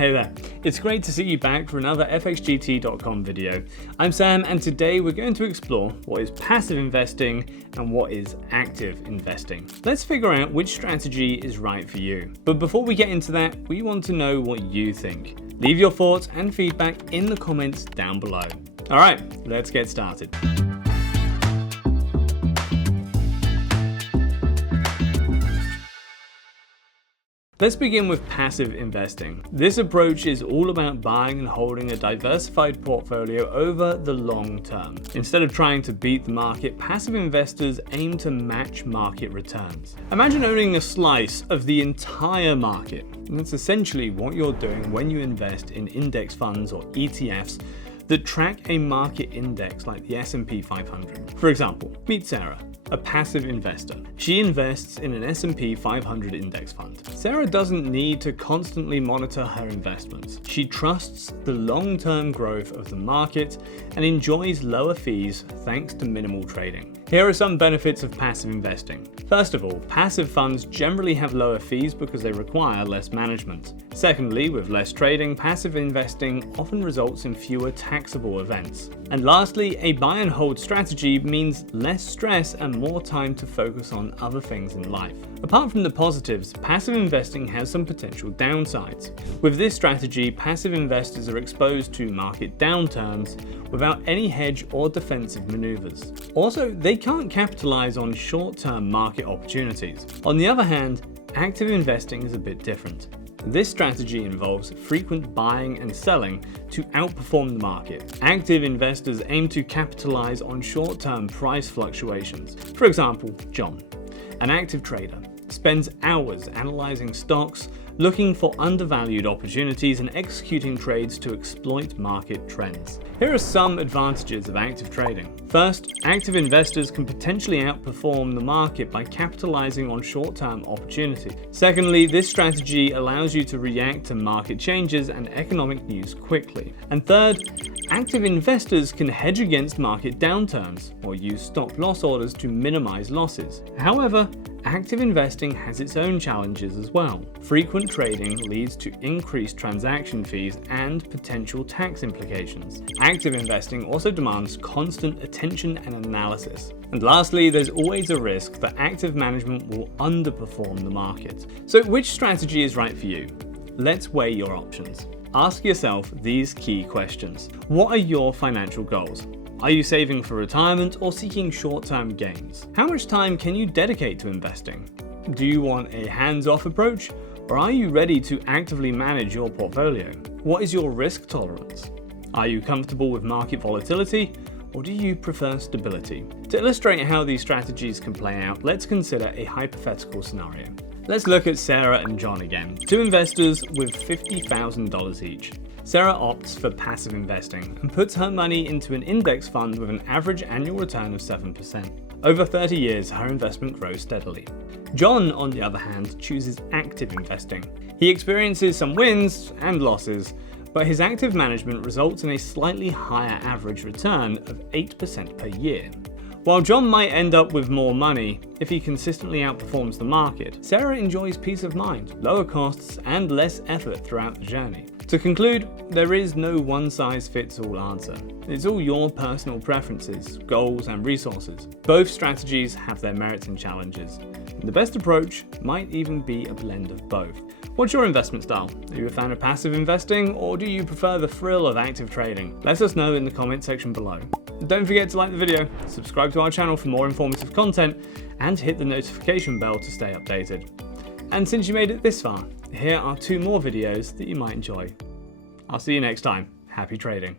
Hey there, it's great to see you back for another fxgt.com video. I'm Sam, and today we're going to explore what is passive investing and what is active investing. Let's figure out which strategy is right for you. But before we get into that, we want to know what you think. Leave your thoughts and feedback in the comments down below. All right, let's get started. Let's begin with passive investing. This approach is all about buying and holding a diversified portfolio over the long term. Instead of trying to beat the market, passive investors aim to match market returns. Imagine owning a slice of the entire market. And that's essentially what you're doing when you invest in index funds or ETFs that track a market index like the S&P 500. For example, meet Sarah, a passive investor. She invests in an S&P 500 index fund. Sarah doesn't need to constantly monitor her investments. She trusts the long-term growth of the market and enjoys lower fees thanks to minimal trading. Here are some benefits of passive investing. First of all, passive funds generally have lower fees because they require less management. Secondly, with less trading, passive investing often results in fewer taxable events. And lastly, a buy and hold strategy means less stress and more time to focus on other things in life. Apart from the positives, passive investing has some potential downsides. With this strategy, passive investors are exposed to market downturns without any hedge or defensive maneuvers. Also, they can't capitalize on short-term market opportunities. On the other hand, active investing is a bit different. This strategy involves frequent buying and selling to outperform the market. Active investors aim to capitalize on short-term price fluctuations. For example, John, an active trader, spends hours analyzing stocks, looking for undervalued opportunities and executing trades to exploit market trends. Here are some advantages of active trading. First, active investors can potentially outperform the market by capitalizing on short-term opportunity. Secondly, this strategy allows you to react to market changes and economic news quickly. And third, active investors can hedge against market downturns or use stop-loss orders to minimize losses. However, active investing has its own challenges as well. Frequent trading leads to increased transaction fees and potential tax implications. Active investing also demands constant attention and analysis. And lastly, there's always a risk that active management will underperform the market. So which strategy is right for you? Let's weigh your options. Ask yourself these key questions. What are your financial goals? Are you saving for retirement or seeking short-term gains? How much time can you dedicate to investing? Do you want a hands-off approach, or are you ready to actively manage your portfolio? What is your risk tolerance? Are you comfortable with market volatility, or do you prefer stability? To illustrate how these strategies can play out, let's consider a hypothetical scenario. Let's look at Sarah and John again, two investors with $50,000 each. Sarah opts for passive investing and puts her money into an index fund with an average annual return of 7%. Over 30 years, her investment grows steadily. John, on the other hand, chooses active investing. He experiences some wins and losses, but his active management results in a slightly higher average return of 8% per year. While John might end up with more money if he consistently outperforms the market, Sarah enjoys peace of mind, lower costs, and less effort throughout the journey. To conclude, there is no one-size-fits-all answer. It's all your personal preferences, goals, and resources. Both strategies have their merits and challenges. And the best approach might even be a blend of both. What's your investment style? Are you a fan of passive investing, or do you prefer the thrill of active trading? Let us know in the comment section below. Don't forget to like the video, subscribe to our channel for more informative content, and hit the notification bell to stay updated. And since you made it this far, here are 2 more videos that you might enjoy. I'll see you next time. Happy trading.